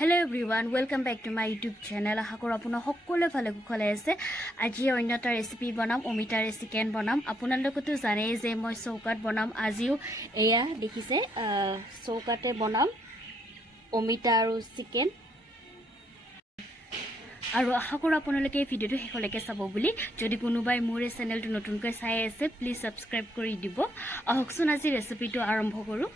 Hello everyone, welcome back to my YouTube channel. আশা কৰো আপোনালোক সকলোৱে ভালে কুশলে আছে। আজি অন্য এটা ৰেচিপি বনাম, অমিতাৰে চিকেন বনাম। আপোনালোকতো জানেই যে মই চৌকাত বনাম। আজিও এয়া দেখিছে চৌকাতে বনাম অমিতা আৰু চিকেন। আৰু আশা কৰো আপোনালোকে এই ভিডিওটো শেষলৈকে চাব বুলি। যদি কোনোবাই মোৰ এই চেনেলটো নতুনকৈ চাই আছে, প্লিজ সাবস্ক্ৰাইব কৰি দিব। আহকচোন আজি ৰেচিপিটো আৰম্ভ কৰো।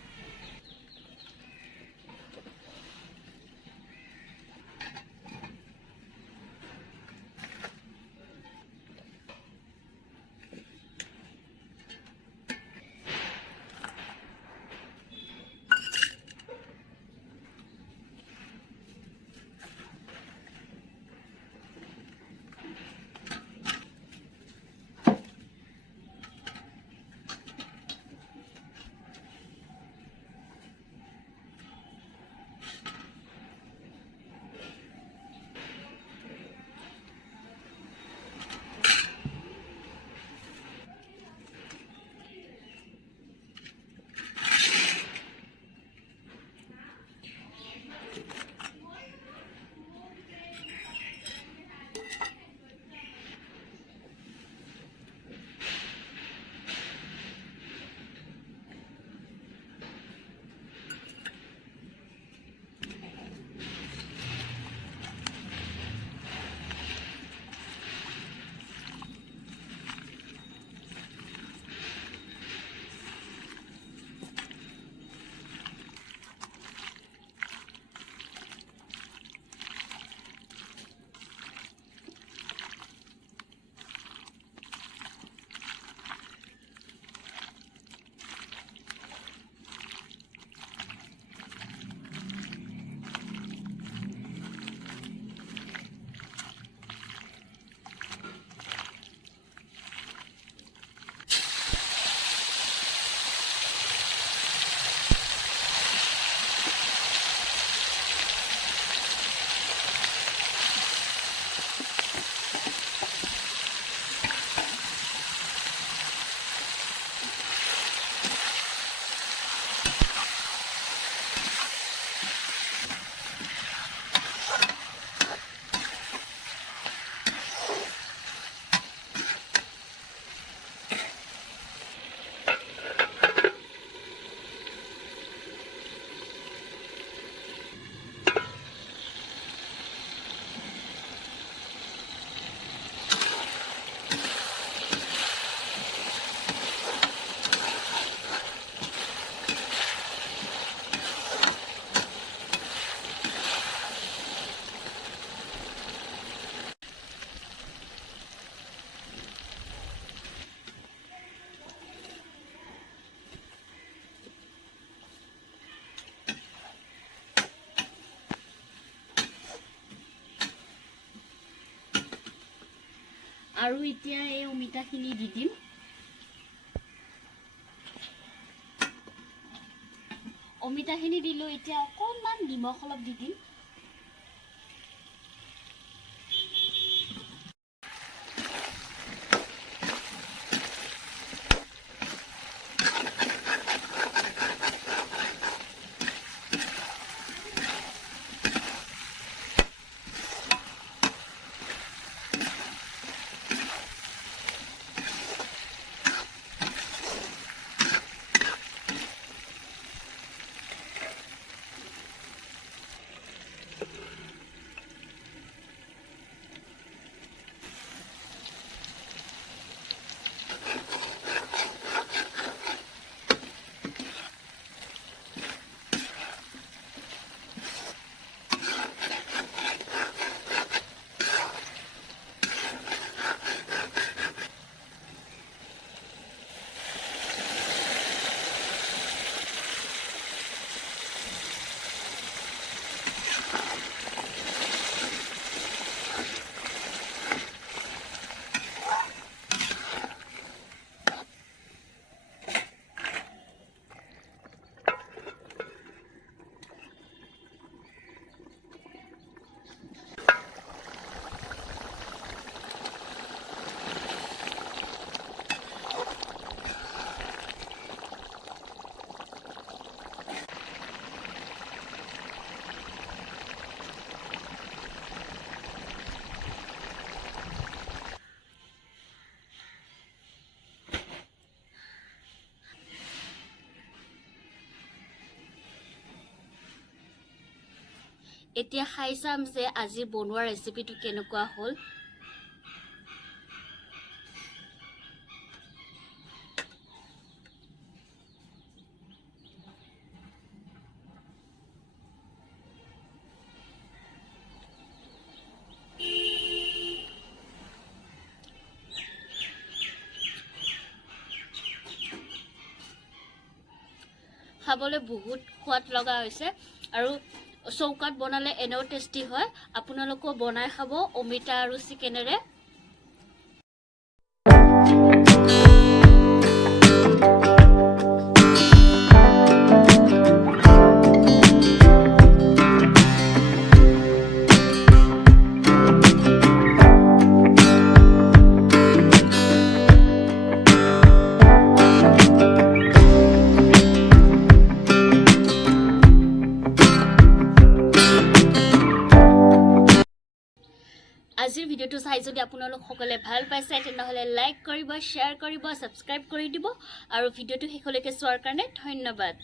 আৰু এতিয়া এই অমিতাখিনি দি দিম। অমিতাখিনি দিলো, এতিয়া অকণমান নিমখ অলপ দি দিম। এতিয়া খাই চাম যে আজি বনোৱা ৰেচিপিটো কেনেকুৱা হ'ল। খাবলৈ বহুত সোৱাদ লগা হৈছে আৰু চৌকাত বনালে এনেও টেষ্টি হয়। আপোনালোকেও বনাই খাব অমিতা আৰু চিকেনেৰে। আজিৰ ভিডিঅ'টো চাই যদি আপোনালোক সকলে ভাল পাইছে তেনেহ'লে লাইক কৰিব, শ্বেয়াৰ কৰিব, ছাবস্ক্ৰাইব কৰি দিব আৰু ভিডিঅ'টো শেষলৈকে চোৱাৰ কাৰণে ধন্যবাদ।